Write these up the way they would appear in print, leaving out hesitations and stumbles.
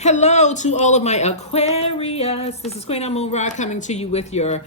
Hello to all of my Aquarius. This is Queen Amun Ra coming to you with your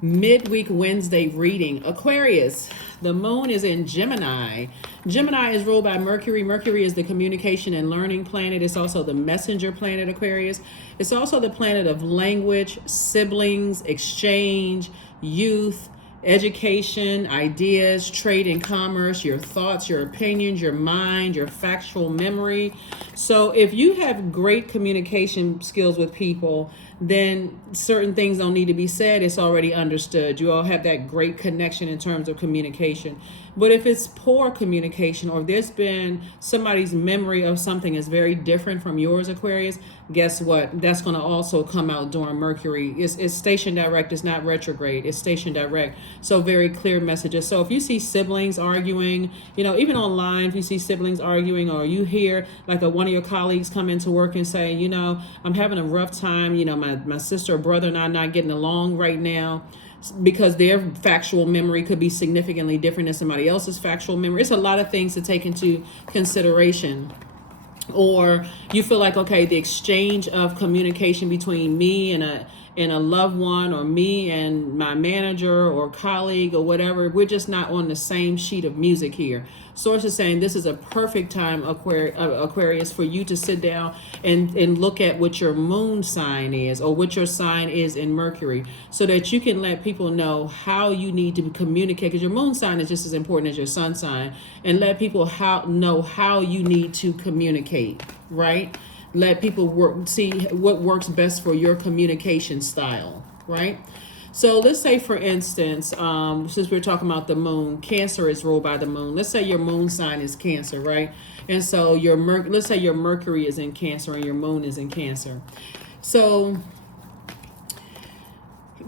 midweek Wednesday reading. Aquarius, the moon is in Gemini. Gemini is ruled by Mercury. Mercury is the communication and learning planet. It's also the messenger planet, Aquarius. It's also the planet of language, siblings, exchange, youth, education, ideas, trade and commerce, your thoughts, your opinions, your mind, your factual memory. So if you have great communication skills with people, then certain things don't need to be said. It's already understood. You all have that great connection in terms of communication. But if it's poor communication, or if there's been somebody's memory of something is very different from yours, Aquarius, guess what? That's going to also come out during Mercury. It's station direct. It's not retrograde. It's station direct. So very clear messages. So if you see siblings arguing, even online, if you see siblings arguing, or you hear like one of your colleagues come into work and say, I'm having a rough time. My sister or brother and I are not getting along right now, because their factual memory could be significantly different than somebody else's factual memory. It's a lot of things to take into consideration. Or you feel like, okay, the exchange of communication between me and a loved one, or me and my manager or colleague or whatever, we're just not on the same sheet of music here. Source is saying this is a perfect time, Aquarius, for you to sit down and look at what your moon sign is, or what your sign is in Mercury, so that you can let people know how you need to communicate, because your moon sign is just as important as your sun sign, and let people know how you need to communicate, right? Let people see what works best for your communication style, right? So let's say, for instance, since we're talking about the moon, Cancer is ruled by the moon. Let's say your moon sign is Cancer, right? And so let's say your Mercury is in Cancer and your moon is in Cancer. So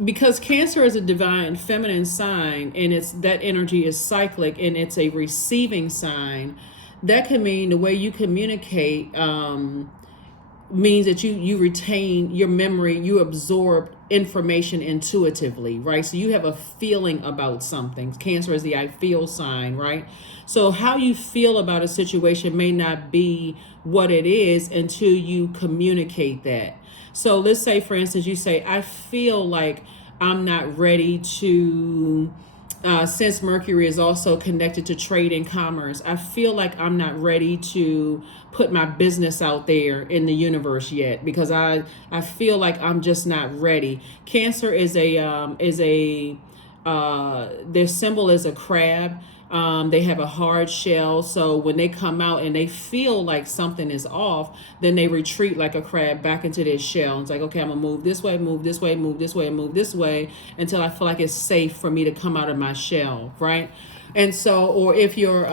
because Cancer is a divine feminine sign, and that energy is cyclic, and it's a receiving sign, that can mean the way you communicate means that you retain your memory, you absorb information intuitively, right? So you have a feeling about something. Cancer is the I feel sign, right? So how you feel about a situation may not be what it is until you communicate that. So let's say, for instance, you say, I feel like I'm not ready to, since Mercury is also connected to trade and commerce, I feel like I'm not ready to put my business out there in the universe yet, because I feel like I'm just not ready. Cancer is their symbol is a crab. They have a hard shell, so when they come out and they feel like something is off, then they retreat like a crab back into their shell. It's like, okay, I'm gonna move this way, move this way, move this way, and move this way until I feel like it's safe for me to come out of my shell, right? And so, or if your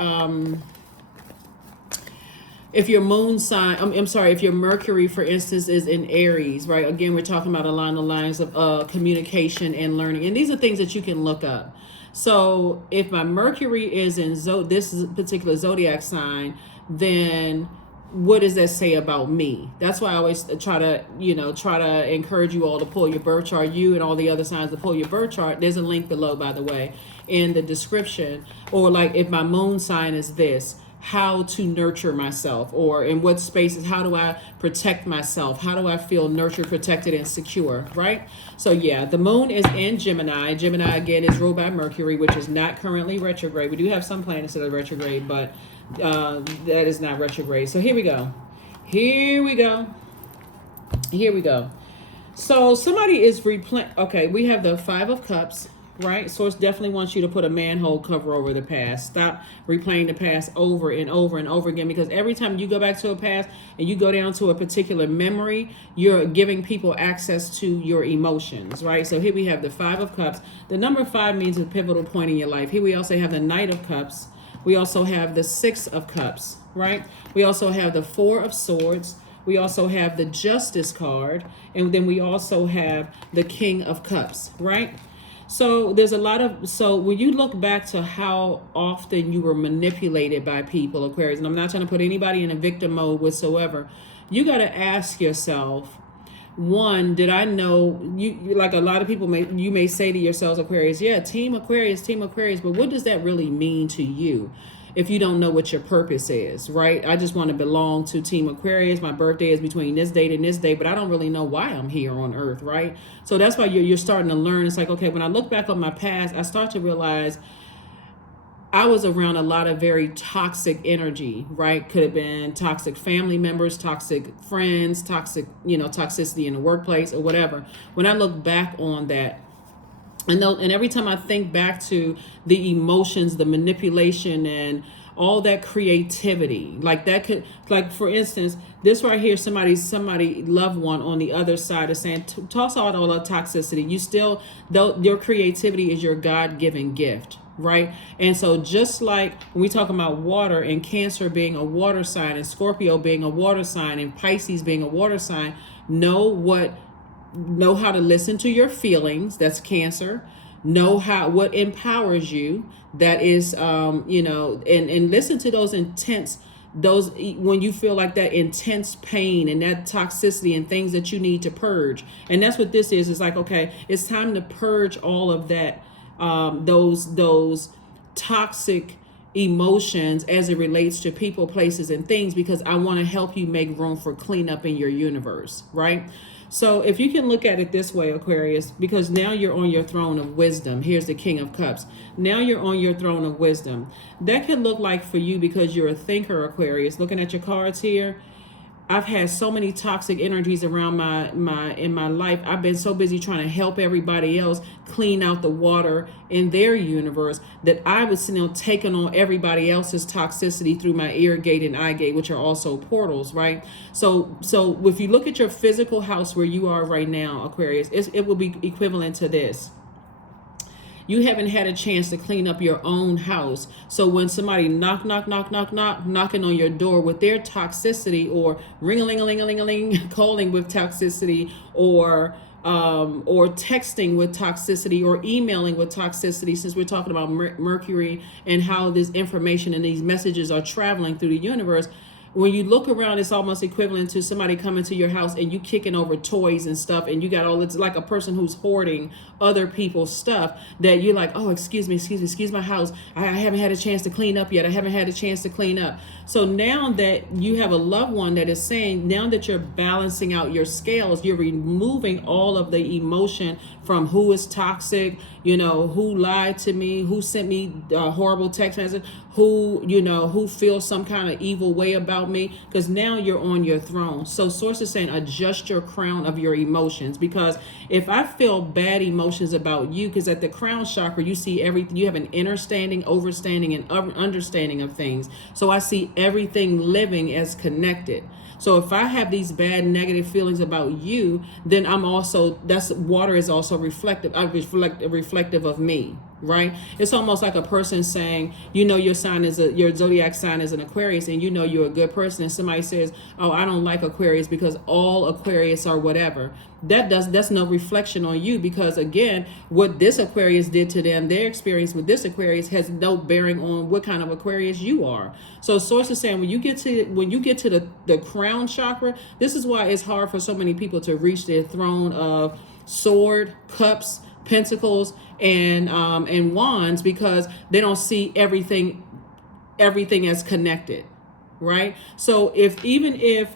moon sign, if your Mercury, for instance, is in Aries, right? Again, we're talking about along the lines of communication and learning. And these are things that you can look up. So if my Mercury is in this particular zodiac sign, then what does that say about me? That's why I always try to encourage you all to pull your birth chart, you and all the other signs, to pull your birth chart. There's a link below, by the way, in the description. Or like if my moon sign is this, how to nurture myself, or in what spaces, how do I protect myself? How do I feel nurtured, protected, and secure, right? So yeah, the moon is in Gemini. Gemini, again, is ruled by Mercury, which is not currently retrograde. We do have some planets that are retrograde, but that is not retrograde. So here we go. So somebody is okay, we have the Five of Cups, right? Source definitely wants you to put a manhole cover over the past. Stop replaying the past over and over and over again, because every time you go back to a past and you go down to a particular memory, you're giving people access to your emotions, right? So here we have the Five of Cups. The number 5 means a pivotal point in your life. Here we also have the Knight of Cups. We also have the Six of Cups, right? We also have the Four of Swords. We also have the Justice card. And then we also have the King of Cups, right? So there's so when you look back to how often you were manipulated by people, Aquarius, and I'm not trying to put anybody in a victim mode whatsoever, you got to ask yourself, one, did I know you, like a lot of people may say to yourselves, Aquarius, yeah, team Aquarius, but what does that really mean to you? if you don't know what your purpose is, right? I just want to belong to Team Aquarius. My birthday is between this date and this date, but I don't really know why I'm here on earth, right? So that's why you're starting to learn. It's like, okay, when I look back on my past, I start to realize I was around a lot of very toxic energy, right? Could have been toxic family members, toxic friends, toxic, toxicity in the workplace or whatever. When I look back on that, and every time I think back to the emotions, the manipulation, and all that creativity, like that could, like for instance, this right here, somebody loved one on the other side is saying, toss out all the toxicity. You still, though, your creativity is your God-given gift, right? And so just like when we talk about water and Cancer being a water sign and Scorpio being a water sign and Pisces being a water sign, know how to listen to your feelings. That's Cancer. Know what empowers you. That is, and listen to those intense, when you feel like that intense pain and that toxicity and things that you need to purge. And that's what this is. It's like, okay, it's time to purge all of that, those toxic emotions as it relates to people, places, and things, because I want to help you make room for cleanup in your universe, right? So if you can look at it this way, Aquarius, because now you're on your throne of wisdom. Here's the King of Cups. Now you're on your throne of wisdom. That could look like for you, because you're a thinker, Aquarius. Looking at your cards here, I've had so many toxic energies around in my life. I've been so busy trying to help everybody else clean out the water in their universe that I was taking on everybody else's toxicity through my ear gate and eye gate, which are also portals, right? So if you look at your physical house where you are right now, Aquarius, it will be equivalent to this. You haven't had a chance to clean up your own house. So when somebody knocking on your door with their toxicity, or ring-a-ling-a-ling-a-ling-a-ling, calling with toxicity, or texting with toxicity, or emailing with toxicity, since we're talking about Mercury and how this information and these messages are traveling through the universe, when you look around, it's almost equivalent to somebody coming to your house and you kicking over toys and stuff, and you got all, it's like a person who's hoarding other people's stuff, that you're like, oh, excuse my house. I haven't had a chance to clean up yet. I haven't had a chance to clean up. So now that you have a loved one that is saying, now that you're balancing out your scales, you're removing all of the emotion from who is toxic, who lied to me, who sent me a horrible text message, who feels some kind of evil way about me, because now you're on your throne. So Source is saying, adjust your crown of your emotions, because if I feel bad emotions about you, because at the crown chakra, you see everything, you have an understanding, overstanding, and understanding of things. So I see everything living as connected. So if I have these bad negative feelings about you, then water is also reflective. I reflective of me, right? It's almost like a person saying, your zodiac sign is an Aquarius, and you're a good person, and somebody says, oh, I don't like Aquarius because all Aquarius are whatever. That's no reflection on you, because again, what this Aquarius did to them, their experience with this Aquarius has no bearing on what kind of Aquarius you are. So Source is saying, when you get to the crown chakra, this is why it's hard for so many people to reach their throne of sword, cups, pentacles, and wands, because they don't see everything as connected, right? So even if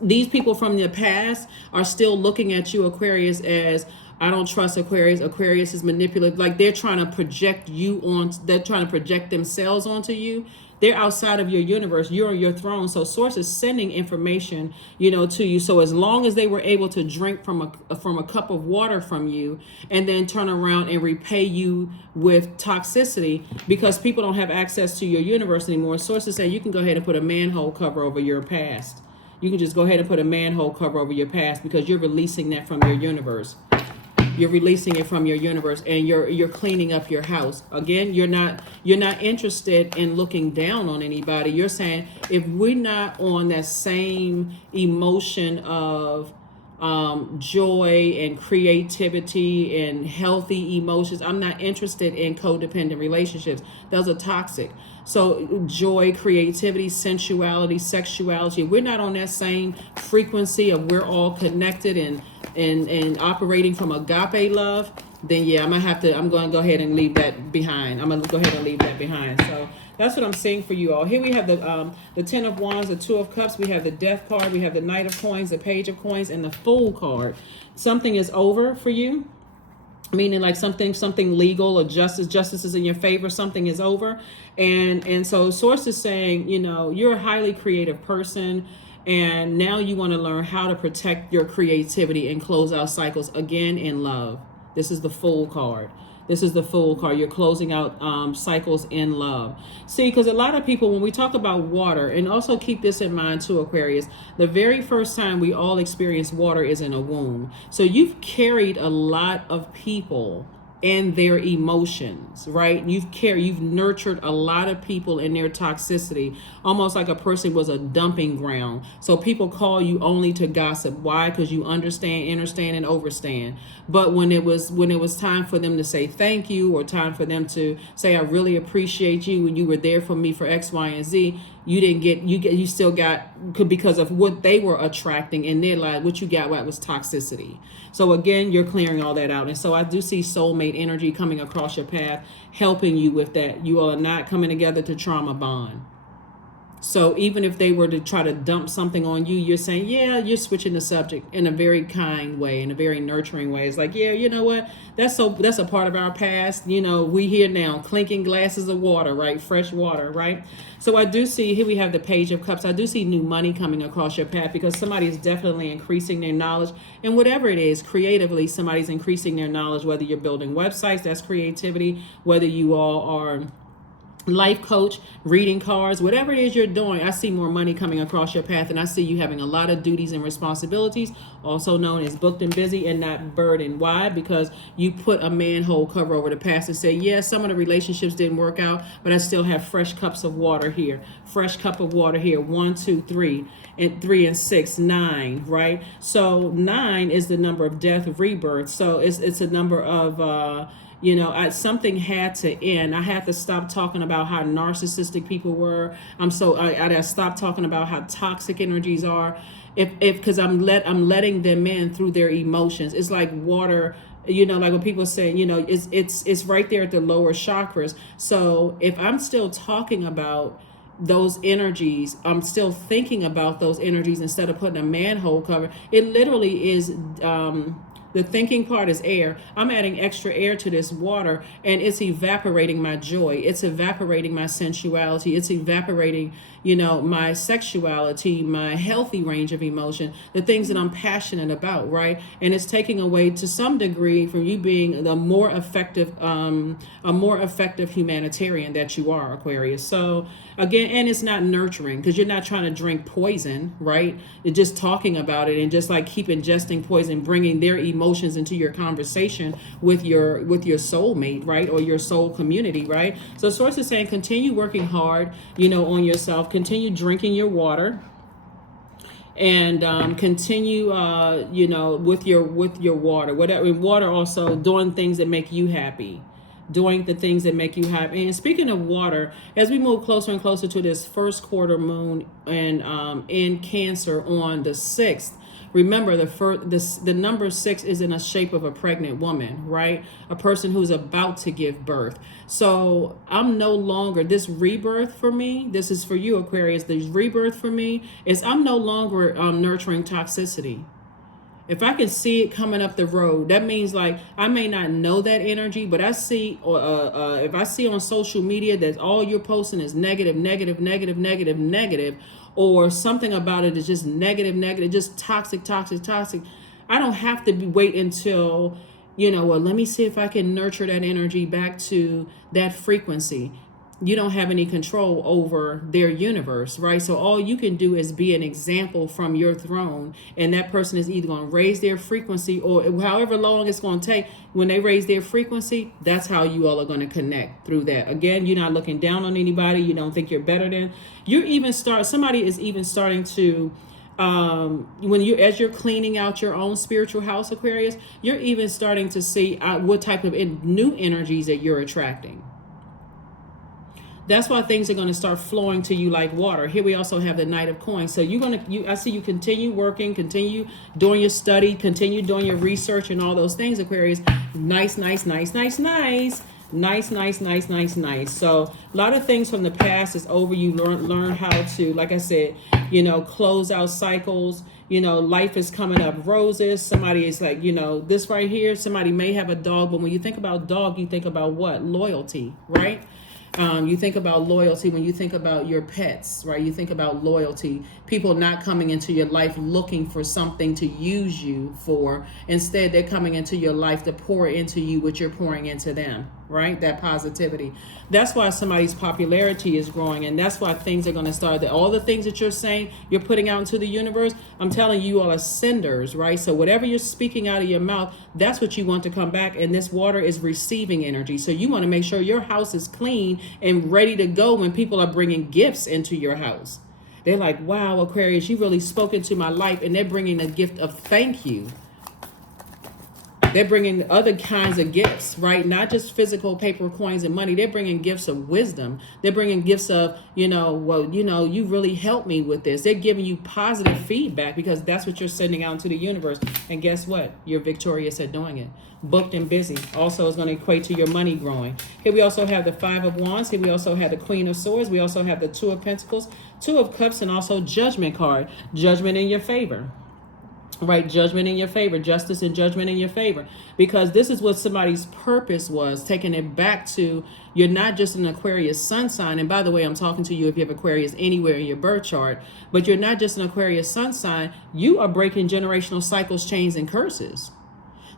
these people from the past are still looking at you, Aquarius, as, I don't trust Aquarius. Aquarius is manipulative. Like they're trying to project they're trying to project themselves onto you. They're outside of your universe. You're on your throne. So Source is sending information, to you. So as long as they were able to drink from a cup of water from you, and then turn around and repay you with toxicity, because people don't have access to your universe anymore, Source is saying you can go ahead and put a manhole cover over your past. You can just go ahead and put a manhole cover over your past, because you're releasing that from your universe. You're releasing it from your universe, and you're cleaning up your house. Again, you're not interested in looking down on anybody. You're saying, if we're not on that same emotion of joy and creativity and healthy emotions, I'm not interested in codependent relationships. Those are toxic. So joy, creativity, sensuality, sexuality, we're not on that same frequency of we're all connected and operating from agape love, then yeah, I'm going to go ahead and leave that behind. So that's what I'm saying for you all. Here we have the Ten of Wands, the Two of Cups. We have the Death card. We have the Knight of Coins, the Page of Coins, and the Fool card. Something is over for you. Meaning like something legal or justice is in your favor, something is over. And so Source is saying, you know, you're a highly creative person, and now you want to learn how to protect your creativity and close out cycles again in love. This is the Fool card. This is the Fool card. You're closing out cycles in love. See, because a lot of people, when we talk about water, and also keep this in mind too, Aquarius, the very first time we all experience water is in a womb. So you've carried a lot of people and their emotions, right? You've nurtured a lot of people in their toxicity, almost like a person was a dumping ground. So people call you only to gossip. Why? Because you understand, and overstand. But when it was time for them to say thank you, or time for them to say, I really appreciate you, and you were there for me for X, Y, and Z, you still got, because of what they were attracting in their life, what you got was toxicity. So again, you're clearing all that out. And so I do see soulmate energy coming across your path, helping you with that. You all are not coming together to trauma bond. So even if they were to try to dump something on you, you're saying, yeah, you're switching the subject in a very kind way, in a very nurturing way. It's like, yeah, you know what? That's a part of our past. You know, we here now, clinking glasses of water, right? Fresh water, right? So I do see, here we have the Page of Cups. I do see new money coming across your path, because somebody is definitely increasing their knowledge. And whatever it is, creatively, somebody's increasing their knowledge, whether you're building websites, that's creativity, whether you all are life coach, reading cards, whatever it is you're doing. I see more money coming across your path, and I see you having a lot of duties and responsibilities, also known as booked and busy and not burdened. Why? Because you put a manhole cover over the past and say, yeah, some of the relationships didn't work out, but I still have fresh cups of water here, fresh cup of water here. 1, 2, 3, and 3 and 6, 9, right? So 9 is the number of death, rebirth. So it's a number of something had to end. I had to stop talking about how narcissistic people were. I stopped talking about how toxic energies are. Because I'm letting them in through their emotions. It's like water. Like when people say, it's right there at the lower chakras. So if I'm still talking about those energies, I'm still thinking about those energies instead of putting a manhole cover. It literally is. The thinking part is air. I'm adding extra air to this water, and it's evaporating my joy. It's evaporating my sensuality. It's evaporating, my sexuality, my healthy range of emotion, the things that I'm passionate about, right? And it's taking away to some degree from you being a more effective humanitarian that you are, Aquarius. So again, and it's not nurturing, because you're not trying to drink poison, right? You're just talking about it, and just like keep ingesting poison, bringing their emotions into your conversation with your soulmate, right? Or your soul community, right? So Source is saying, continue working hard, on yourself, continue drinking your water, and continue with your water, whatever water, also doing things that make you happy. Doing the things that make you happy. And speaking of water, as we move closer and closer to this first quarter moon and in Cancer on the 6th, remember the number 6 is in a shape of a pregnant woman, right? A person who's about to give birth. So I'm no longer, this rebirth for me, this is for you, Aquarius, this rebirth for me is I'm no longer nurturing toxicity. If I can see it coming up the road, that means like I may not know that energy, but I see, if I see on social media that all you're posting is negative, or something about it is just negative, just toxic. I don't have to wait until, let me see if I can nurture that energy back to that frequency. You don't have any control over their universe, right? So all you can do is be an example from your throne, and that person is either going to raise their frequency, or however long it's going to take. When they raise their frequency, that's how you all are going to connect through that. Again, you're not looking down on anybody. You don't think you're better than. Somebody is even starting to, as you're cleaning out your own spiritual house, Aquarius, you're even starting to see what type of new energies that you're attracting. That's why things are going to start flowing to you like water. Here we also have the Knight of Coins. So I see you continue working, continue doing your study, continue doing your research and all those things, Aquarius. Nice. Nice, nice, nice, nice, nice. So a lot of things from the past is over. You learn how to, like I said, close out cycles. Life is coming up roses. Somebody is like, this right here, somebody may have a dog, but when you think about dog, you think about what? Loyalty, right? You think about loyalty when you think about your pets, right? You think about loyalty, people not coming into your life looking for something to use you for. Instead, they're coming into your life to pour into you what you're pouring into them, right? That positivity. That's why somebody's popularity is growing, and that's why things are going to start. All the things that you're saying, you're putting out into the universe, I'm telling you, all are senders, right? So whatever you're speaking out of your mouth, that's what you want to come back, and this water is receiving energy. So you want to make sure your house is clean and ready to go when people are bringing gifts into your house. They're like, wow, Aquarius, you really spoke into my life, and they're bringing a gift of thank you. They're bringing other kinds of gifts, right? Not just physical paper, coins, and money. They're bringing gifts of wisdom. They're bringing gifts of, you really helped me with this. They're giving you positive feedback because that's what you're sending out into the universe. And guess what? You're victorious at doing it. Booked and busy. Also is going to equate to your money growing. Here we also have the Five of Wands. Here we also have the Queen of Swords. We also have the Two of Pentacles, Two of Cups, and also Judgment card. Judgment in your favor. Right, judgment in your favor, justice and judgment in your favor, because this is what somebody's purpose was, taking it back to you're not just an Aquarius sun sign. And by the way, I'm talking to you if you have Aquarius anywhere in your birth chart, but you're not just an Aquarius sun sign. You are breaking generational cycles, chains, and curses.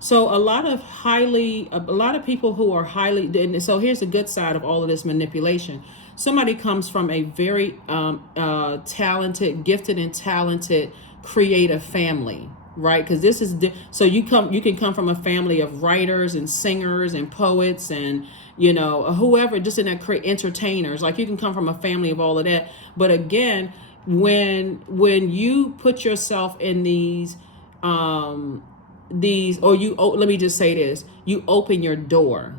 So a lot of people who are highly, and so here's the good side of all of this manipulation. Somebody comes from a very talented, gifted and talented creative family, right? Because this is so you can come from a family of writers and singers and poets and whoever, just in that entertainers. Like you can come from a family of all of that. But again, when you put yourself in these let me just say this, you open your door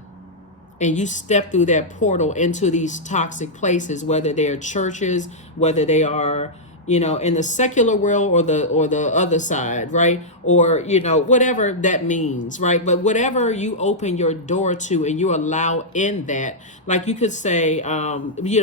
and you step through that portal into these toxic places, whether they are churches, whether they are in the secular world or the other side, right? Or, whatever that means, right? But whatever you open your door to and you allow in that, like you could say,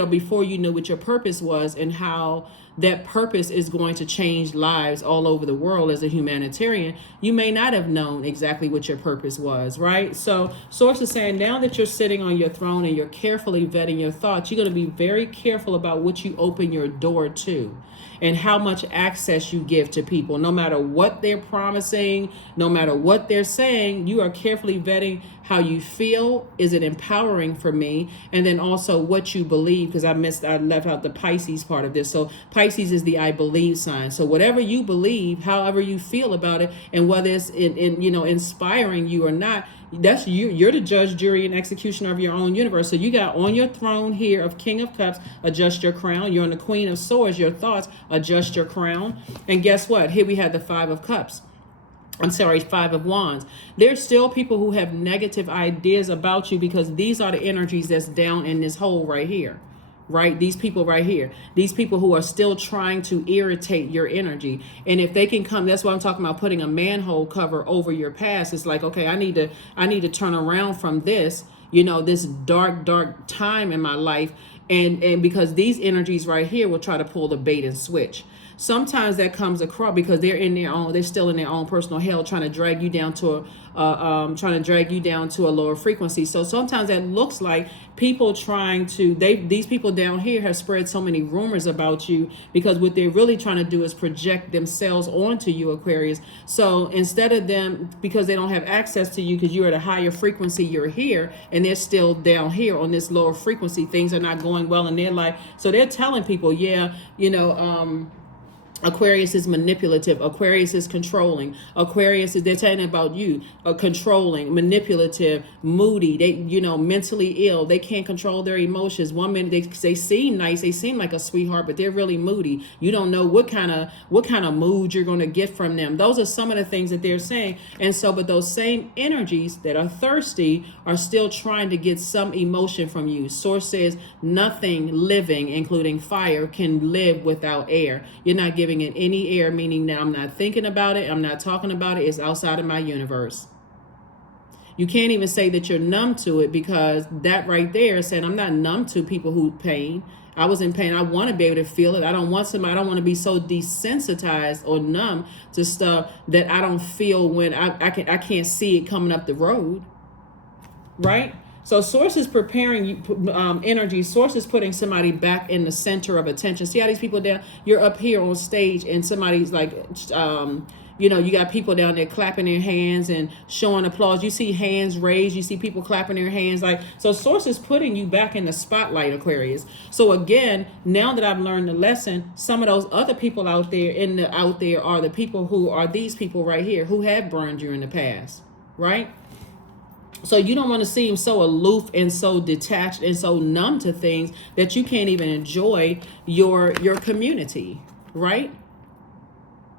before you knew what your purpose was and how that purpose is going to change lives all over the world as a humanitarian, you may not have known exactly what your purpose was, right? So Source is saying now that you're sitting on your throne and you're carefully vetting your thoughts, you're going to be very careful about what you open your door to and how much access you give to people. No matter what they're promising, no matter what they're saying, you are carefully vetting how you feel. Is it empowering for me? And then also what you believe, because I left out the Pisces part of this. So Pisces is the I believe sign. So whatever you believe, however you feel about it, and whether it's inspiring you or not, that's you're the judge, jury, and executioner of your own universe. So you got on your throne here of King of Cups, adjust your crown. You're on the Queen of Swords, your thoughts, adjust your crown. And guess what? Here we have the Five of Cups. Five of Wands. There's still people who have negative ideas about you because these are the energies that's down in this hole right here. Right? These people right here, these people who are still trying to irritate your energy. And if they can come, that's why I'm talking about putting a manhole cover over your past. It's like, okay, I need to turn around from this, this dark time in my life. And because these energies right here will try to pull the bait and switch. Sometimes that comes across because they're still in their own personal hell, trying to drag you down to a lower frequency. So sometimes that looks like people these people down here have spread so many rumors about you because what they're really trying to do is project themselves onto you, Aquarius. So instead of them, because they don't have access to you because you're at a higher frequency, you're here and they're still down here on this lower frequency, things are not going well in their life. So they're telling people, Aquarius is manipulative. Aquarius is controlling. They're telling about you, controlling, manipulative, moody. They, mentally ill. They can't control their emotions. One minute they seem nice. They seem like a sweetheart, but they're really moody. You don't know what kind of mood you're going to get from them. Those are some of the things that they're saying. And so, but those same energies that are thirsty are still trying to get some emotion from you. Source says nothing living, including fire, can live without air. You're not giving it any air, meaning that I'm not thinking about it, I'm not talking about it, it's outside of my universe. You can't even say that you're numb to it, because that right there is saying I'm not numb to people who pain. I was in pain. I want to be able to feel it. I don't want to be so desensitized or numb to stuff that I don't feel when I can't see it coming up the road. Right? So source is preparing you, energy. Source is putting somebody back in the center of attention. See how these people down, you're up here on stage and somebody's like, you got people down there clapping their hands and showing applause. You see hands raised. You see people clapping their hands. So source is putting you back in the spotlight, Aquarius. So again, now that I've learned the lesson, some of those other people out there are the people who are these people right here who have burned you in the past, right? So you don't want to seem so aloof and so detached and so numb to things that you can't even enjoy your community, right?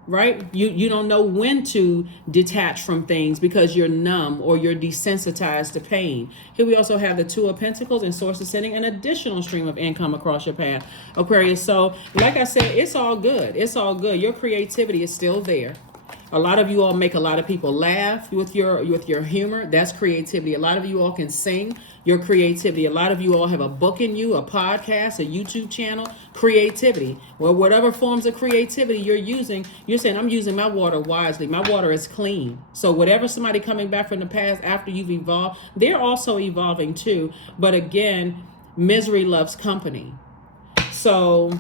Right? You don't know when to detach from things because you're numb or you're desensitized to pain. Here we also have the Two of Pentacles, and source is sending an additional stream of income across your path, Aquarius. So like I said, it's all good. It's all good. Your creativity is still there. A lot of you all make a lot of people laugh with your humor. That's creativity. A lot of you all can sing. Your creativity. A lot of you all have a book in you, a podcast, a YouTube channel. Creativity. Well, whatever forms of creativity you're using, you're saying, I'm using my water wisely. My water is clean. So whatever somebody coming back from the past after you've evolved, they're also evolving too. But again, misery loves company. So...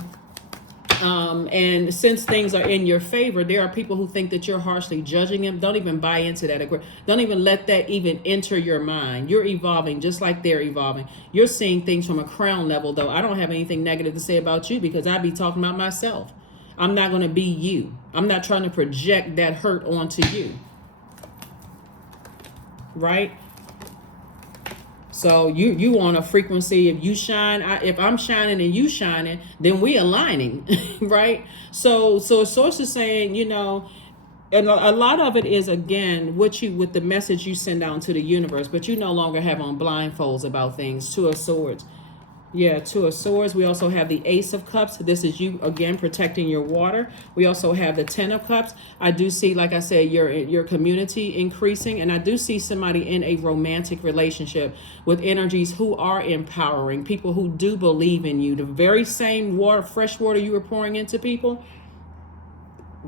and since things are in your favor, there are people who think that you're harshly judging them. Don't even buy into that. Don't even let that even enter your mind. You're evolving just like they're evolving. You're seeing things from a crown level, though. I don't have anything negative to say about you because I'd be talking about myself. I'm not going to be you. I'm not trying to project that hurt onto you. Right? So you on a frequency. If you shine, if I'm shining and you shining, then we aligning, right? So source is saying, and a lot of it is again with the message you send out to the universe, but you no longer have on blindfolds about things. Two of Swords. Yeah, Two of Swords. We also have the Ace of Cups. This is you, again, protecting your water. We also have the Ten of Cups. I do see, like I said, your community increasing. And I do see somebody in a romantic relationship with energies who are empowering, people who do believe in you. The very same fresh water you were pouring into people,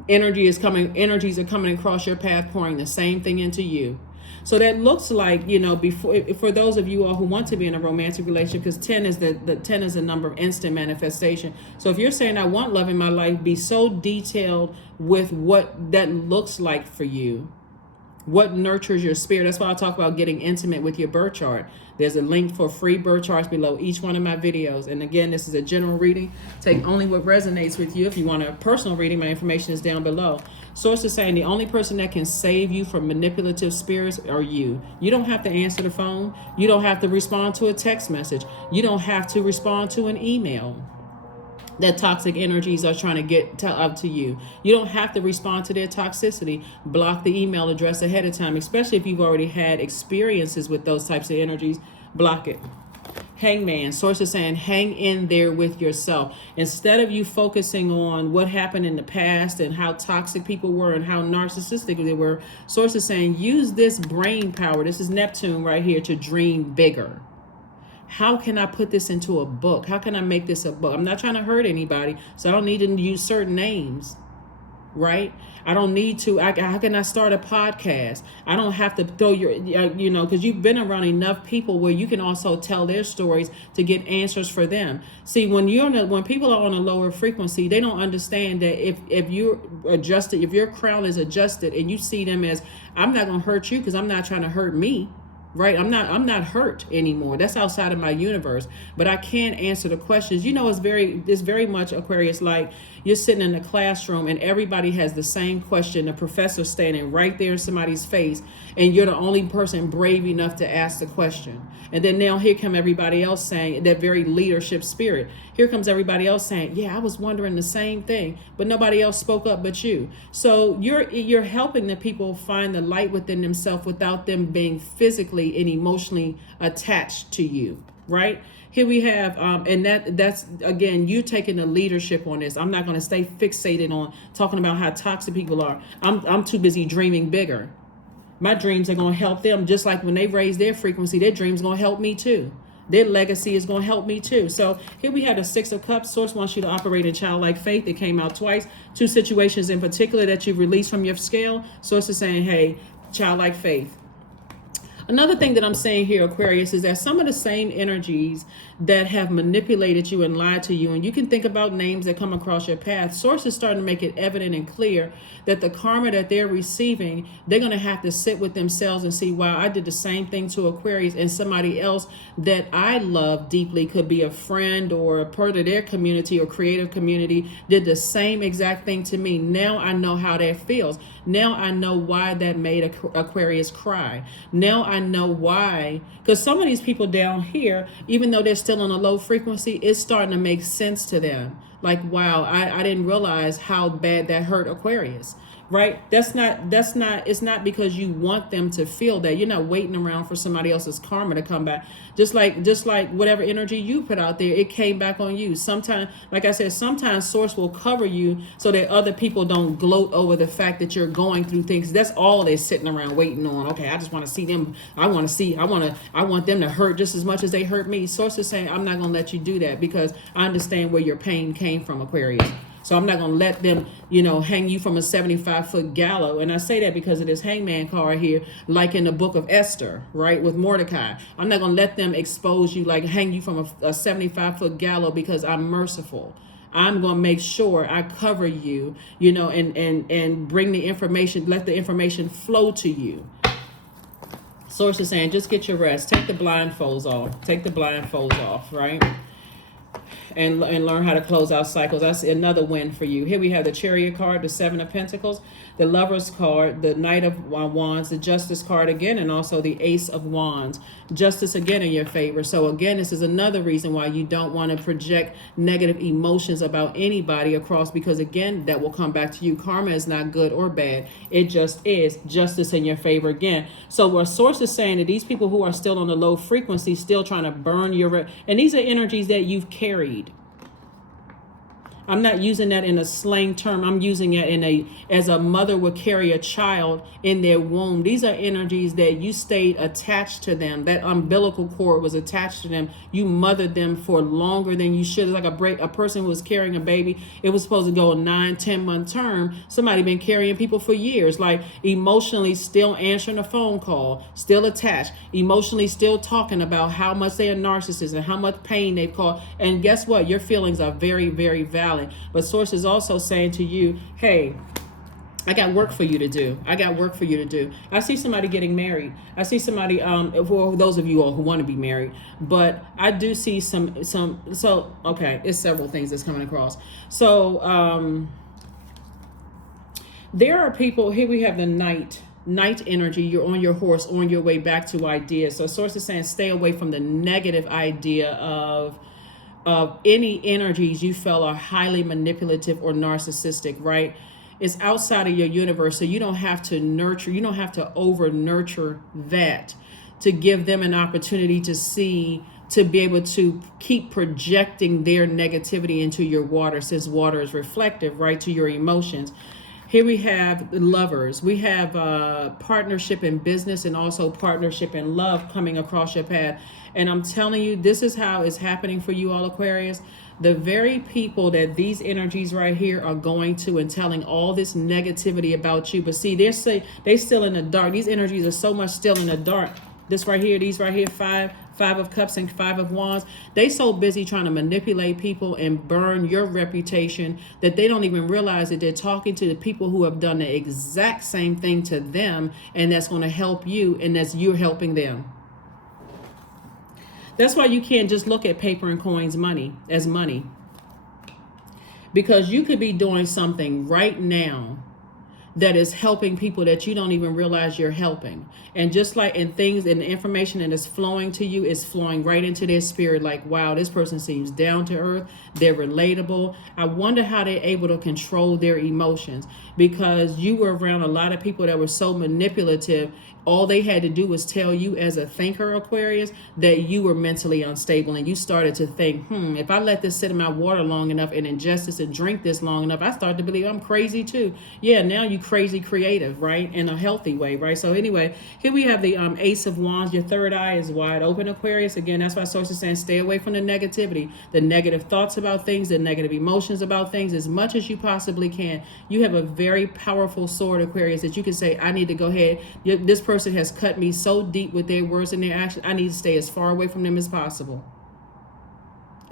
energies are coming across your path, pouring the same thing into you. So that looks like, before, for those of you all who want to be in a romantic relationship, because 10 is the 10 is a number of instant manifestation. So if you're saying I want love in my life, be so detailed with what that looks like for you, what nurtures your spirit. That's why I talk about getting intimate with your birth chart. There's a link for free birth charts below each one of my videos. And again, this is a general reading. Take only what resonates with you. If you want a personal reading, my information is down below. Source is saying the only person that can save you from manipulative spirits are you. You don't have to answer the phone. You don't have to respond to a text message. You don't have to respond to an email that toxic energies are trying to get up to you. You don't have to respond to their toxicity. Block the email address ahead of time, especially if you've already had experiences with those types of energies. Block it. Hangman. Source is saying hang in there with yourself. Instead of you focusing on what happened in the past and how toxic people were and how narcissistic they were, Source is saying use this brain power. This is Neptune right here, to dream bigger. How can I put this into a book? How can I make this a book? I'm not trying to hurt anybody, so I don't need to use certain names, right? I don't need to. How can I start a podcast? I don't have to throw because you've been around enough people where you can also tell their stories to get answers for them. See, when people are on a lower frequency, they don't understand that if you're adjusted, if your crown is adjusted and you see them as, I'm not going to hurt you because I'm not trying to hurt me. Right? I'm not hurt anymore. That's outside of my universe. But I can answer the questions. It's very much, Aquarius, like you're sitting in the classroom and everybody has the same question. The professor's standing right there in somebody's face and you're the only person brave enough to ask the question. And then now here come everybody else saying, that very leadership spirit. Here comes everybody else saying, yeah, I was wondering the same thing, but nobody else spoke up but you. So you're helping the people find the light within themselves without them being physically and emotionally attached to you, right? Here we have, and that's again, you taking the leadership on this. I'm not going to stay fixated on talking about how toxic people are. I'm too busy dreaming bigger. My dreams are going to help them. Just like when they raise their frequency, their dreams going to help me too. Their legacy is going to help me too. So here we have the Six of Cups. Source wants you to operate in childlike faith. It came out twice. Two situations in particular that you've released from your scale. Source is saying, hey, childlike faith. Another thing that I'm saying here, Aquarius, is that some of the same energies that have manipulated you and lied to you, and you can think about names that come across your path, Source is starting to make it evident and clear that the karma that they're receiving, they're going to have to sit with themselves and see, wow, I did the same thing to Aquarius, and somebody else that I love deeply, could be a friend or a part of their community or creative community, did the same exact thing to me. Now I know how that feels. Now I know why that made Aquarius cry. Now I know why, because some of these people down here, even though they're still on a low frequency, it's starting to make sense to them. Like, wow, I didn't realize how bad that hurt Aquarius. Right? It's not because you want them to feel that. You're not waiting around for somebody else's karma to come back. Just like whatever energy you put out there, it came back on you. Sometimes, like I said, sometimes Source will cover you so that other people don't gloat over the fact that you're going through things. That's all they're sitting around waiting on. Okay, I just want to see them. I want them to hurt just as much as they hurt me. Source is saying, I'm not going to let you do that, because I understand where your pain came from, Aquarius. So I'm not going to let them, hang you from a 75-foot gallows. And I say that because of this hangman card here, like in the book of Esther, right, with Mordecai. I'm not going to let them expose you, like hang you from a 75-foot gallows, because I'm merciful. I'm going to make sure I cover you, and bring the information, let the information flow to you. Source is saying, just get your rest. Take the blindfolds off. Take the blindfolds off, right? And learn how to close out cycles. That's another win for you. Here we have the Chariot card, the Seven of Pentacles, the Lovers card, the Knight of Wands, the Justice card again, and also the Ace of Wands. Justice again in your favor. So again, this is another reason why you don't want to project negative emotions about anybody across, because again, that will come back to you. Karma is not good or bad. It just is. Justice in your favor again. So what Source is saying, that these people who are still on the low frequency, still trying to burn your, and these are energies that you've carried. I'm not using that in a slang term. I'm using it as a mother would carry a child in their womb. These are energies that you stayed attached to them. That umbilical cord was attached to them. You mothered them for longer than you should. It's like a person who was carrying a baby. It was supposed to go a 9-10 month term. Somebody been carrying people for years, like emotionally still answering a phone call, still attached, emotionally still talking about how much they are narcissists and how much pain they've caused. And guess what? Your feelings are very, very valid. But Source is also saying to you, hey, I got work for you to do. I got work for you to do. I see somebody getting married. I see somebody, for those of you all who want to be married, but I do see okay, it's several things that's coming across. So there are people, here we have the night energy. You're on your horse, on your way back to ideas. So Source is saying, stay away from the negative idea of any energies you feel are highly manipulative or narcissistic, right? It's outside of your universe, so you don't have to nurture, you don't have to over nurture that to give them an opportunity to be able to keep projecting their negativity into your water, since water is reflective, right, to your emotions. Here we have lovers. We have partnership in business and also partnership in love coming across your path. And I'm telling you, this is how it's happening for you all, Aquarius. The very people that these energies right here are going to and telling all this negativity about you. But see, they're still in the dark. These energies are so much still in the dark. This right here, these right here, five of cups and 5 of wands. They so busy trying to manipulate people and burn your reputation that they don't even realize that they're talking to the people who have done the exact same thing to them, and that's going to help you, and that's you're helping them. That's why you can't just look at paper and coins money as money, because you could be doing something right now that is helping people that you don't even realize you're helping. And just like in things and the information that is flowing to you is flowing right into their spirit, like, wow, this person seems down to earth, they're relatable. I wonder how they're able to control their emotions, because you were around a lot of people that were so manipulative. All they had to do was tell you as a thinker, Aquarius, that you were mentally unstable, and you started to think, if I let this sit in my water long enough and ingest this and drink this long enough, I start to believe I'm crazy too. Yeah, now you crazy creative, right? In a healthy way, right? So anyway, here we have the Ace of Wands. Your third eye is wide open, Aquarius. Again, that's why Source is saying stay away from the negativity, the negative thoughts about things, the negative emotions about things as much as you possibly can. You have a very powerful sword, Aquarius, that you can say, I need to go ahead. This person has cut me so deep with their words and their actions. I need to stay as far away from them as possible.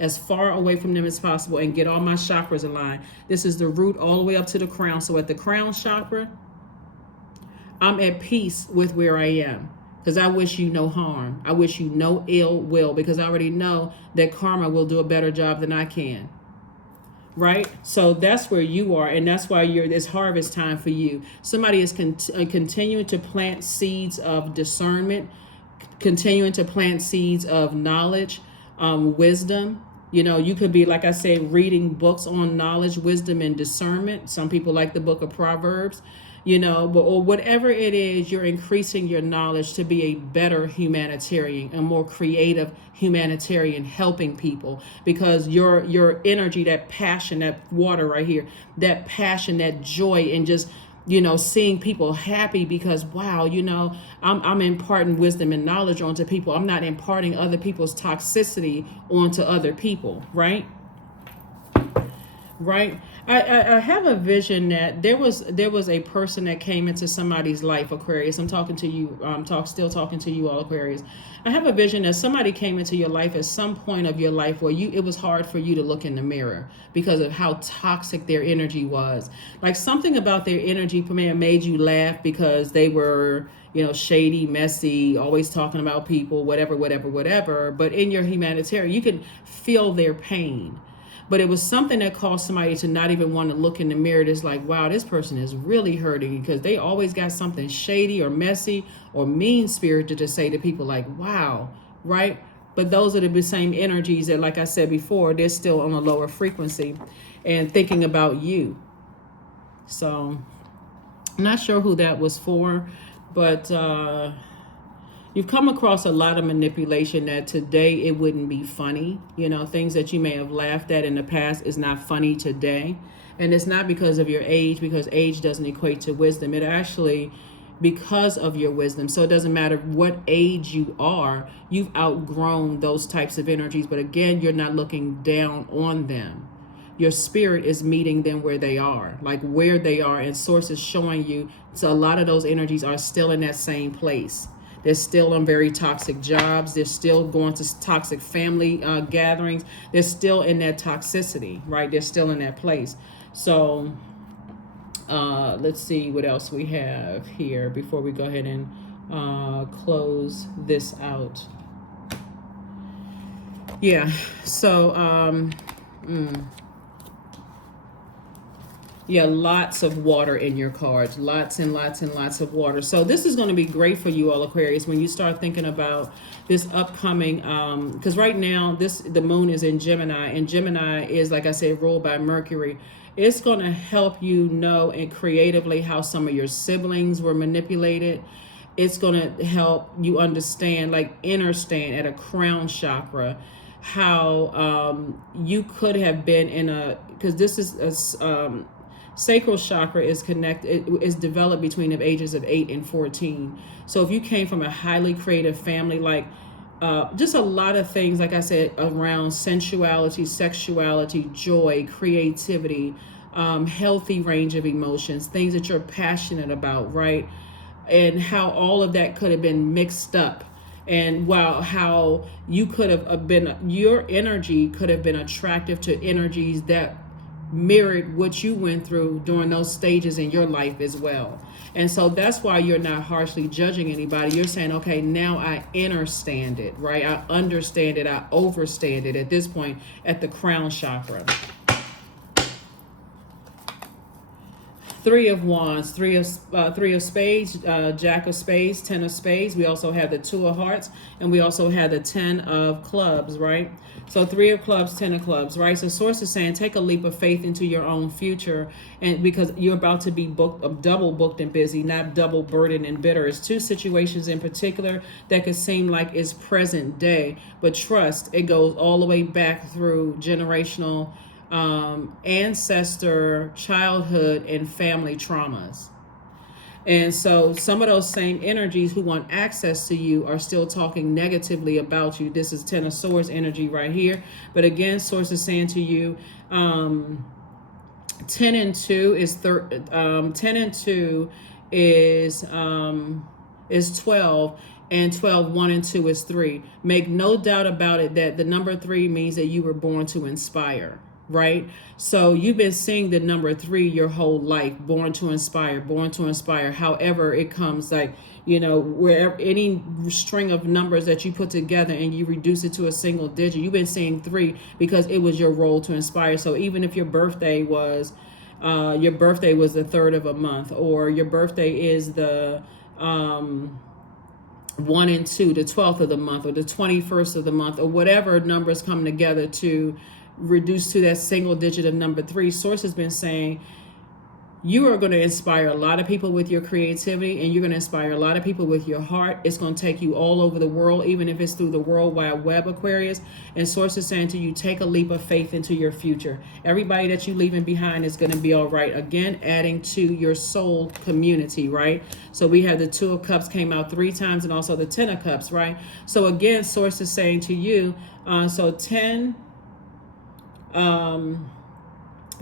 As far away from them as possible and get all my chakras aligned. This is the root all the way up to the crown. So at the crown chakra, I'm at peace with where I am, because I wish you no harm. I wish you no ill will, because I already know that karma will do a better job than I can. Right? So that's where you are, and that's why it's harvest time for you. Somebody is continuing to plant seeds of discernment, continuing to plant seeds of knowledge, wisdom. You know, you could be, like I said, reading books on knowledge, wisdom, and discernment. Some people like the book of Proverbs, you know, or whatever it is, you're increasing your knowledge to be a better humanitarian, a more creative humanitarian, helping people, because your energy, that passion, that water right here, that passion, that joy, and just, you know, seeing people happy because, wow, you know, I'm imparting wisdom and knowledge onto people. I'm not imparting other people's toxicity onto other people, right? Right. I have a vision that there was a person that came into somebody's life, Aquarius. I'm talking to you. Still talking to you all, Aquarius. I have a vision that somebody came into your life at some point of your life where it was hard for you to look in the mirror because of how toxic their energy was. Like something about their energy may have made you laugh because they were, you know, shady, messy, always talking about people, whatever. But in your humanitarian, you can feel their pain. But it was something that caused somebody to not even want to look in the mirror. It's like, wow, this person is really hurting, because they always got something shady or messy or mean-spirited to say to people, like, wow, right? But those are the same energies that, like I said before, they're still on a lower frequency and thinking about you. So I'm not sure who that was for, but you've come across a lot of manipulation that today it wouldn't be funny. You know, things that you may have laughed at in the past is not funny today. And it's not because of your age, because age doesn't equate to wisdom. It actually because of your wisdom. So it doesn't matter what age you are, you've outgrown those types of energies. But again, you're not looking down on them. Your spirit is meeting them where they are, like where they are, and source is showing you. So a lot of those energies are still in that same place. They're still on very toxic jobs. They're still going to toxic family gatherings. They're still in that toxicity, right? They're still in that place. So let's see what else we have here before we go ahead and close this out. Yeah, so yeah, lots of water in your cards. Lots and lots and lots of water. So this is going to be great for you all, Aquarius, when you start thinking about this upcoming, because right now the moon is in Gemini, and Gemini is, like I said, ruled by Mercury. It's going to help you know and creatively how some of your siblings were manipulated. It's going to help you understand, like understand at a crown chakra, how you could have been in a, because this is a sacral chakra is connected, is developed between the ages of 8 and 14. So if you came from a highly creative family, like just a lot of things, like I said, around sensuality, sexuality, joy, creativity, healthy range of emotions, things that you're passionate about, right? And how all of that could have been mixed up. And wow, how you could have been, your energy could have been attractive to energies that mirrored what you went through during those stages in your life as well. And so that's why you're not harshly judging anybody. You're saying, okay, now I understand it, right? I understand it. I overstand it at this point at the crown chakra. Three of Wands, three of Spades, Jack of Spades, 10 of Spades. We also have the 2 of Hearts, and we also have the 10 of Clubs, right? So 3 of Clubs, 10 of Clubs, right? So Source is saying take a leap of faith into your own future, and because you're about to be booked, double booked and busy, not double burdened and bitter. It's 2 situations in particular that could seem like it's present day, but trust, it goes all the way back through generational ancestor, childhood, and family traumas. And so some of those same energies who want access to you are still talking negatively about you. This is Ten of Swords energy right here. But again, Source is saying to you, 10 and 2 is 10 and 2 is 12, and 12, 1 and 2 is 3. Make no doubt about it that the number 3 means that you were born to inspire, right? So you've been seeing the number 3 your whole life, born to inspire, born to inspire. However it comes, like, you know, wherever any string of numbers that you put together and you reduce it to a single digit, you've been seeing 3 because it was your role to inspire. So even if your birthday was the 3rd of a month, or your birthday is the 1 and 2, the 12th of the month, or the 21st of the month, or whatever numbers come together to reduce to that single digit of number 3, Source has been saying you are going to inspire a lot of people with your creativity, and you're going to inspire a lot of people with your heart. It's going to take you all over the world, even if it's through the World Wide Web, Aquarius. And Source is saying to you, take a leap of faith into your future. Everybody that you're leaving behind is going to be all right. Again, adding to your soul community, right? So we have the 2 of Cups came out 3 times, and also the 10 of Cups, right? So again, Source is saying to you,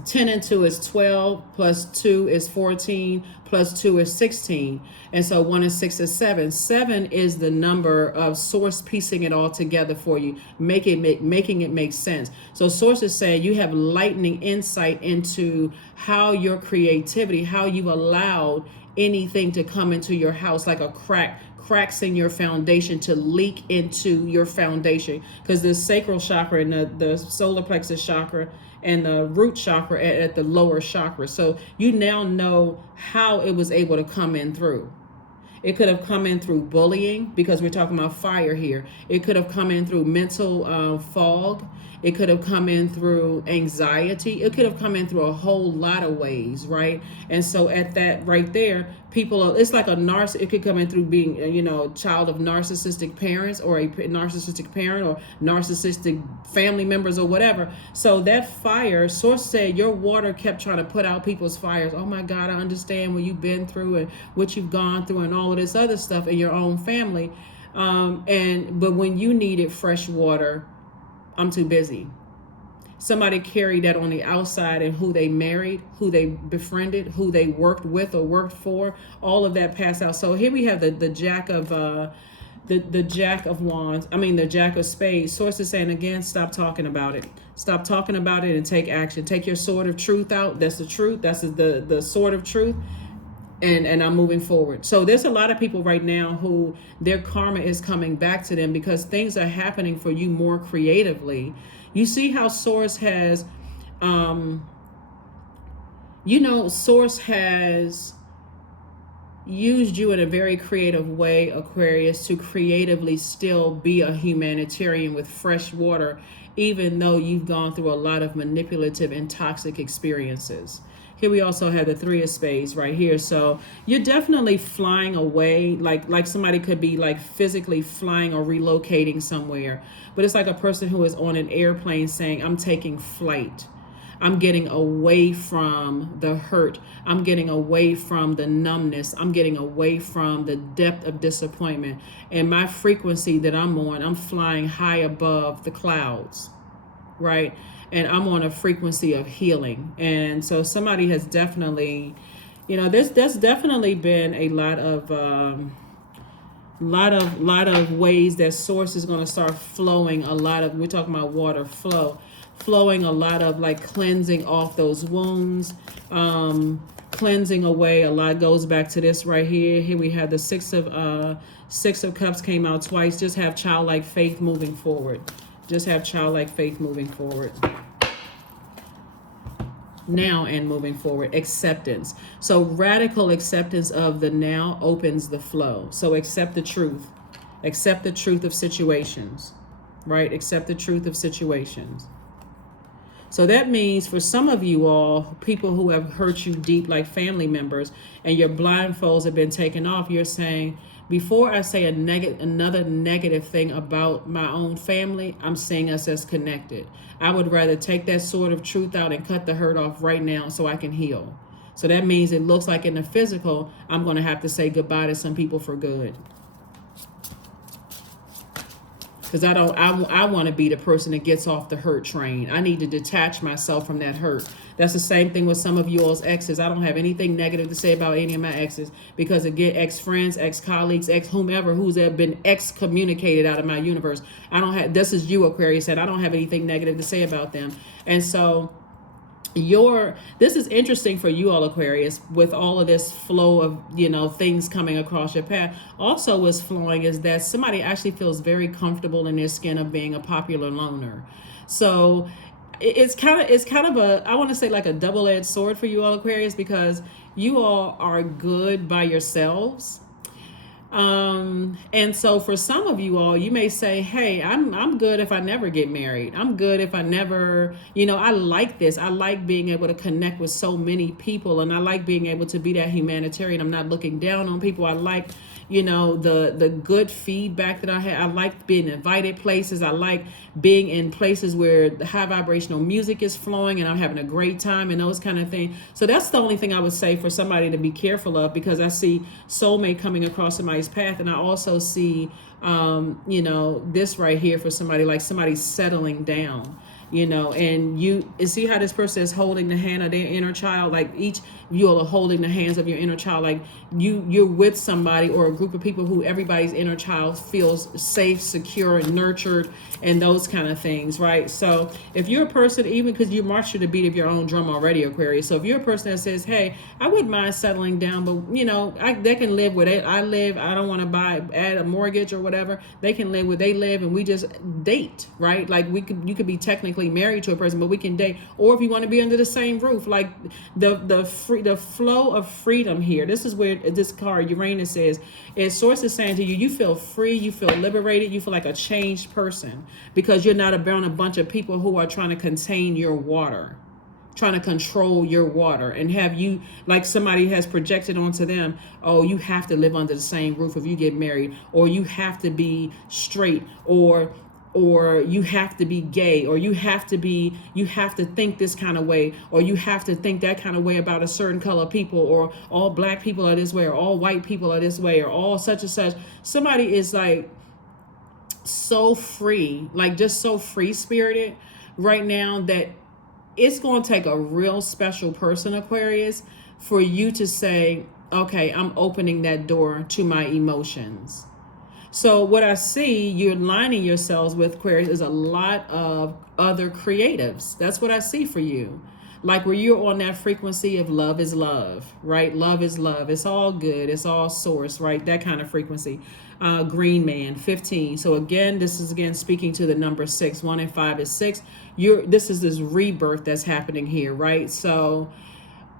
10 and 2 is 12, plus 2 is 14, plus 2 is 16. And so 1 and 6 is 7. 7 is the number of Source piecing it all together for you, making it make sense. So Source is saying you have lightning insight into how your creativity, how you've allowed anything to come into your house, like a cracks in your foundation to leak into your foundation, because the sacral chakra and the solar plexus chakra and the root chakra at the lower chakra. So you now know how it was able to come in through. It could have come in through bullying, because we're talking about fire here. It could have come in through mental fog. It could have come in through anxiety. It could have come in through a whole lot of ways, right? And so at that right there, it's like it could come in through being, child of narcissistic parents, or a narcissistic parent, or narcissistic family members, or whatever. So that fire, Source said your water kept trying to put out people's fires. Oh my God, I understand what you've been through and what you've gone through and all of this other stuff in your own family. But when you needed fresh water, I'm too busy. Somebody carried that on the outside, and who they married, who they befriended, who they worked with or worked for, all of that passed out. So here we have the Jack of the Jack of Wands. The Jack of Spades. Source is saying again, stop talking about it. Stop talking about it and take action. Take your sword of truth out. That's the truth. That's the sword of truth. And I'm moving forward. So there's a lot of people right now who their karma is coming back to them, because things are happening for you more creatively. You see how Source has, Source has used you in a very creative way, Aquarius, to creatively still be a humanitarian with fresh water, even though you've gone through a lot of manipulative and toxic experiences. Here we also have the 3 of Spades right here. So you're definitely flying away, like somebody could be like physically flying or relocating somewhere. But it's like a person who is on an airplane saying, I'm taking flight. I'm getting away from the hurt. I'm getting away from the numbness. I'm getting away from the depth of disappointment. And my frequency that I'm on, I'm flying high above the clouds, right? And I'm on a frequency of healing. And so somebody has definitely, there's definitely been a lot of ways that Source is going to start flowing we're talking about water flowing a lot of like cleansing off those wounds, cleansing away. A lot goes back to this right here. Here we have the 6 of Cups came out twice. Just have childlike faith moving forward. Just have childlike faith moving forward. Now and moving forward, acceptance. So radical acceptance of the now opens the flow. So accept the truth. Accept the truth of situations, right? Accept the truth of situations. So that means for some of you all, people who have hurt you deep, like family members, and your blindfolds have been taken off, you're saying, before I say another negative thing about my own family, I'm seeing us as connected. I would rather take that sword of truth out and cut the hurt off right now so I can heal. So that means it looks like in the physical, I'm going to have to say goodbye to some people for good. Because I want to be the person that gets off the hurt train. I need to detach myself from that hurt. That's the same thing with some of you all's exes. I don't have anything negative to say about any of my exes, because again, ex-friends, ex-colleagues, ex-whomever who's been excommunicated out of my universe. I don't have, this is you, Aquarius, said I don't have anything negative to say about them. And so this is interesting for you all, Aquarius, with all of this flow of things coming across your path. Also what's flowing is that somebody actually feels very comfortable in their skin of being a popular loner. So it's kind of a, I want to say, like a double-edged sword for you all, Aquarius, because you all are good by yourselves. And so for some of you all, you may say, hey, I'm good if I never get married. I'm good if I never, I like this. I like being able to connect with so many people, and I like being able to be that humanitarian. I'm not looking down on people. I like, the good feedback that I had. I like being invited places. I like being in places where the high vibrational music is flowing and I'm having a great time and those kind of things. So that's the only thing I would say for somebody to be careful of, because I see soulmate coming across somebody's path, and I also see this right here for somebody, like somebody settling down, and you see how this person is holding the hand of their inner child. Like each you all are holding the hands of your inner child, like you're with somebody or a group of people who everybody's inner child feels safe, secure, and nurtured, and those kind of things, right? So if you're a person, even because you march to the beat of your own drum already, Aquarius, so if you're a person that says, hey, I wouldn't mind settling down, but they can live where I live. I don't want to add a mortgage or whatever. They can live where they live, and we just date, right? Like you could be technically married to a person, but we can date. Or if you want to be under the same roof, like the flow of freedom here. This is where this card Uranus says, source is saying to you, you feel free, you feel liberated, you feel like a changed person, because you're not around a bunch of people who are trying to contain your water, trying to control your water, and have you, like somebody has projected onto them, oh, you have to live under the same roof if you get married, or you have to be straight, or you have to be gay, or you have to think this kind of way, or you have to think that kind of way about a certain color people, or all black people are this way, or all white people are this way, or all such and such. Somebody is like so free, like just so free spirited right now, that it's going to take a real special person, Aquarius, for you to say, okay, I'm opening that door to my emotions. So what I see you're lining yourselves with, Aquarius, is a lot of other creatives. That's what I see for you. Like where you're on that frequency of love is love, right? Love is love. It's all good. It's all source, right? That kind of frequency. Green Man, 15. So again, this is speaking to the number 6. 1 and 5 is 6. This is this rebirth that's happening here, right? So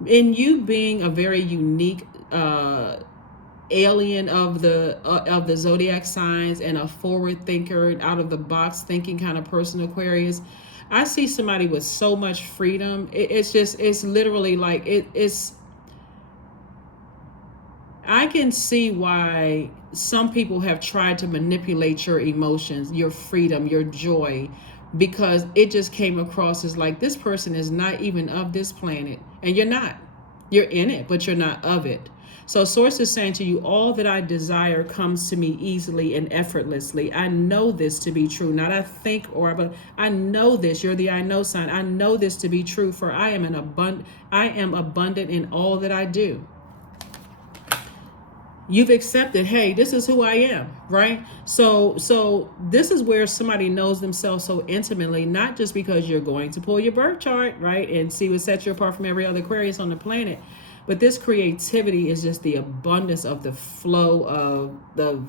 in you being a very unique alien of the zodiac signs, and a forward thinker, out of the box thinking kind of person, Aquarius, I see somebody with so much freedom. It's literally like it's I can see why some people have tried to manipulate your emotions, your freedom, your joy, because it just came across as like, this person is not even of this planet, and you're not. You're in it, but you're not of it. So source is saying to you, all that I desire comes to me easily and effortlessly. I know this to be true. Not I think but I know this. You're the I know sign. I know this to be true, for I am abundant in all that I do. You've accepted, hey, this is who I am, right? So this is where somebody knows themselves so intimately, not just because you're going to pull your birth chart, right, and see what sets you apart from every other Aquarius on the planet, but this creativity is just the abundance of the flow of the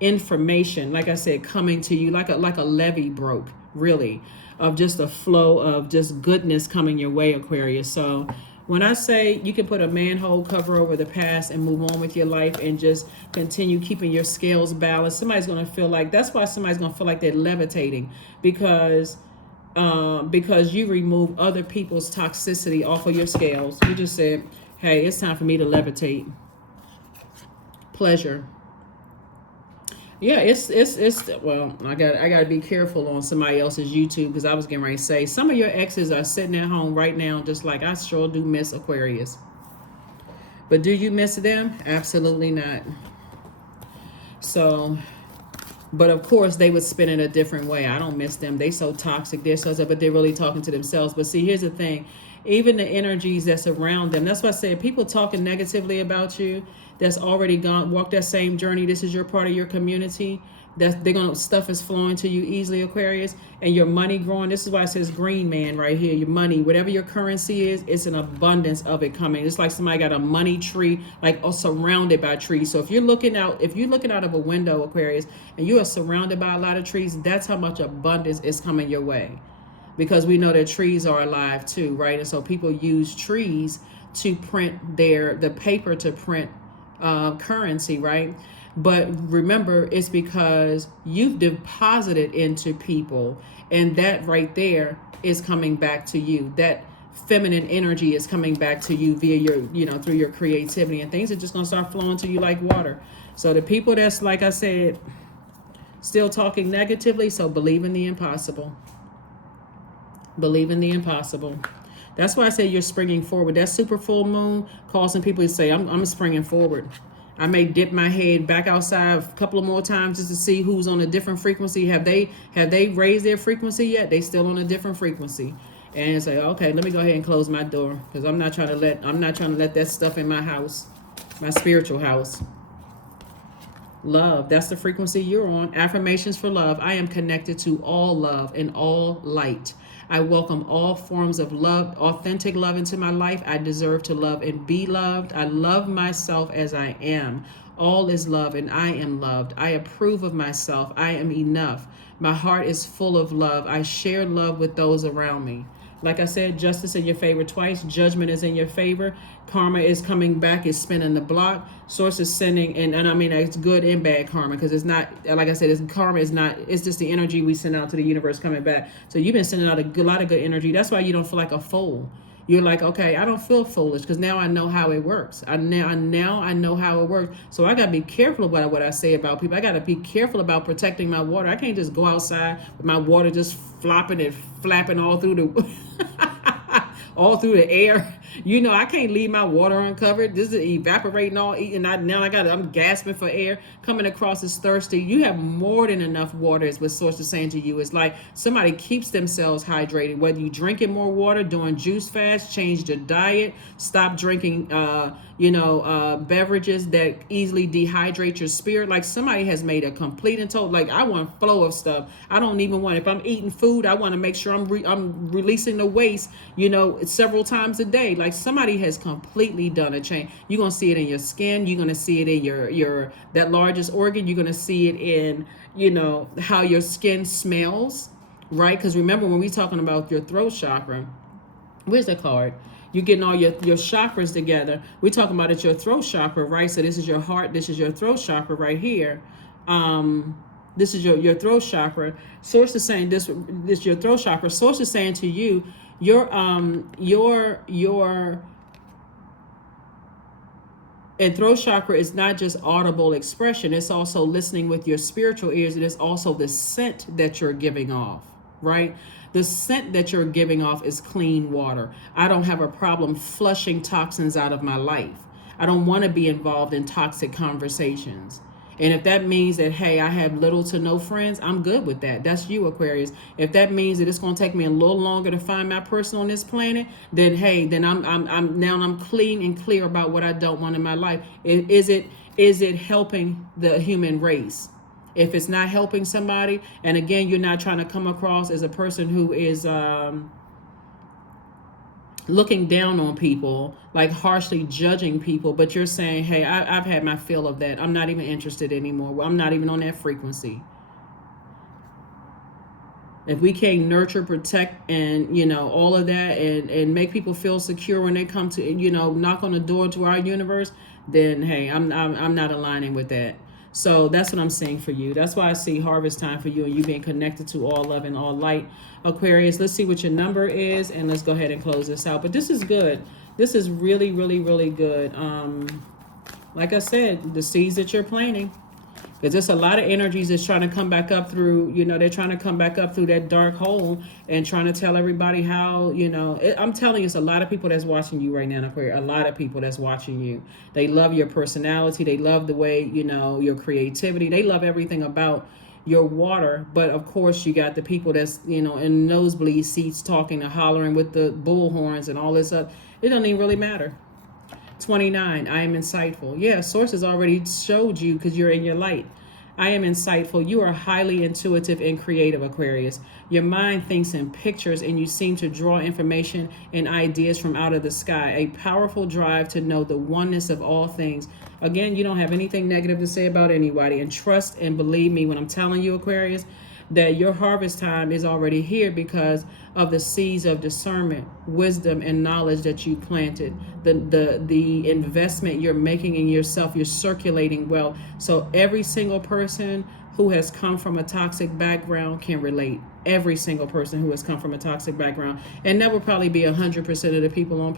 information, like I said, coming to you like a levee broke, really, of just a flow of just goodness coming your way, Aquarius. So when I say you can put a manhole cover over the past and move on with your life and just continue keeping your scales balanced, somebody's going to feel like, that's why somebody's going to feel like they're levitating, because you remove other people's toxicity off of your scales. You just said, hey, it's time for me to levitate. Pleasure. Yeah, it's well, I got to be careful on somebody else's YouTube, because I was getting ready to say some of your exes are sitting at home right now just like, I sure do miss Aquarius. But do you miss them? Absolutely not. So, but of course, they would spin it a different way. I don't miss them. They so toxic. They're so, but they're really talking to themselves. But see, here's the thing. Even the energies that's around them. That's why I say people talking negatively about you that's already gone, walk that same journey. This is your part of your community. That they're gonna stuff is flowing to you easily, Aquarius, and your money growing. This is why it says green man right here. Your money, whatever your currency is, it's an abundance of it coming. It's like somebody got a money tree, like surrounded by trees. So if you're looking out of a window, Aquarius, and you are surrounded by a lot of trees, that's how much abundance is coming your way. Because we know that trees are alive too, right? And so people use trees to print the paper to print currency, right? But remember, it's because you've deposited into people, and that right there is coming back to you. That feminine energy is coming back to you via your, through your creativity, and things are just going to start flowing to you like water. So the people that's, like I said, still talking negatively, so believe in the impossible. Believe in the impossible. That's why I say you're springing forward. That super full moon causing people to say, I'm springing forward. I may dip my head back outside a couple of more times just to see who's on a different frequency. Have they raised their frequency yet? They still on a different frequency. And say, okay, let me go ahead and close my door, because I'm not trying to let that stuff in my house, my spiritual house. Love, that's the frequency you're on. Affirmations for love. I am connected to all love and all light. I welcome all forms of love, authentic love into my life. I deserve to love and be loved. I love myself as I am. All is love and I am loved. I approve of myself. I am enough. My heart is full of love. I share love with those around me. Like I said, justice in your favor twice. Judgment is in your favor. Karma is coming back, is spinning the block. Source is sending, and I mean, it's good and bad karma, because it's not, like I said, karma is not, it's just the energy we send out to the universe coming back. So you've been sending out a lot of good energy. That's why you don't feel like a fool. You're like, okay, I don't feel foolish, because now I know how it works. Now I know how it works. So I got to be careful about what I say about people. I got to be careful about protecting my water. I can't just go outside with my water just flopping and flapping all through the all through the air. I can't leave my water uncovered. This is evaporating all, and I'm gasping for air. Coming across as thirsty. You have more than enough water, is what Source is saying to you. It's like somebody keeps themselves hydrated. Whether you drinking more water, doing juice fast, change your diet, stop drinking, beverages that easily dehydrate your spirit. Like somebody has made a complete and total. Like I want flow of stuff. I don't even want. If I'm eating food, I want to make sure I'm releasing the waste. Several times a day. Like somebody has completely done a change. You're gonna see it in your skin. You're gonna see it in your that largest organ. You're gonna see it in how your skin smells, right? Because remember when we talking about your throat chakra, where's the card? You're getting all your chakras together. We're talking about it's your throat chakra, right? So this is your heart. This is your throat chakra right here. This is your throat chakra. Source is saying this your throat chakra. Source is saying to you, your and throat chakra is not just audible expression. It's also listening with your spiritual ears. It is also the scent that you're giving off, right? The scent that you're giving off is clean water. I don't have a problem flushing toxins out of my life. I don't want to be involved in toxic conversations. And if that means that, hey, I have little to no friends, I'm good with that. That's you, Aquarius. If that means that it's going to take me a little longer to find my person on this planet, then hey, then I'm clean and clear about what I don't want in my life. Is it helping the human race? If it's not helping somebody, and again, you're not trying to come across as a person who is looking down on people, like harshly judging people, but you're saying, hey, I've had my fill of that. I'm not even interested anymore. I'm not even on that frequency. If we can't nurture, protect, and all of that, and make people feel secure when they come to knock on the door to our universe, then hey, I'm not aligning with that. So that's what I'm saying for you. That's why I see harvest time for you, and you being connected to all love and all light. Aquarius, let's see what your number is, and let's go ahead and close this out. But this is good. This is really, really, really good. Like I said, the seeds that you're planting, Because there's a lot of energies that's trying to come back up through, they're trying to come back up through that dark hole and trying to tell everybody how, I'm telling you, it's a lot of people that's watching you right now, Aquarius. A lot of people that's watching you. They love your personality. They love the way, your creativity. They love everything about your water. But of course, you got the people that's, in nosebleed seats talking and hollering with the bull horns and all this stuff. It doesn't even really matter. 29, I am insightful. Yeah, sources already showed you because you're in your light. I am insightful. You are highly intuitive and creative, Aquarius. Your mind thinks in pictures and you seem to draw information and ideas from out of the sky. A powerful drive to know the oneness of all things. Again, you don't have anything negative to say about anybody. And trust and believe me when I'm telling you, Aquarius, that your harvest time is already here because of the seeds of discernment, wisdom, and knowledge that you planted. The investment you're making in yourself, you're circulating well. So every single person who has come from a toxic background can relate. Every single person who has come from a toxic background, and that will probably be 100% of the people on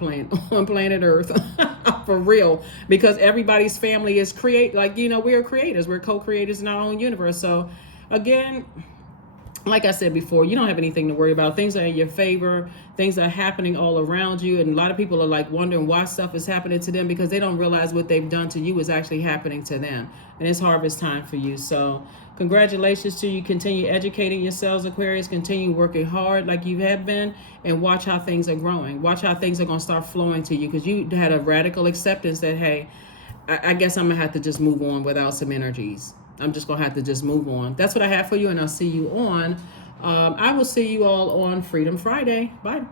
planet Earth, for real. Because everybody's family is we're creators, we're co-creators in our own universe. So again, like I said before, you don't have anything to worry about. Things are in your favor. Things are happening all around you. And a lot of people are like wondering why stuff is happening to them because they don't realize what they've done to you is actually happening to them. And it's harvest time for you. So congratulations to you. Continue educating yourselves, Aquarius. Continue working hard like you have been. And watch how things are growing. Watch how things are going to start flowing to you because you had a radical acceptance that, hey, I guess I'm going to have to just move on without some energies. I'm just going to have to just move on. That's what I have for you, and I'll see you on. I will see you all on Freedom Friday. Bye.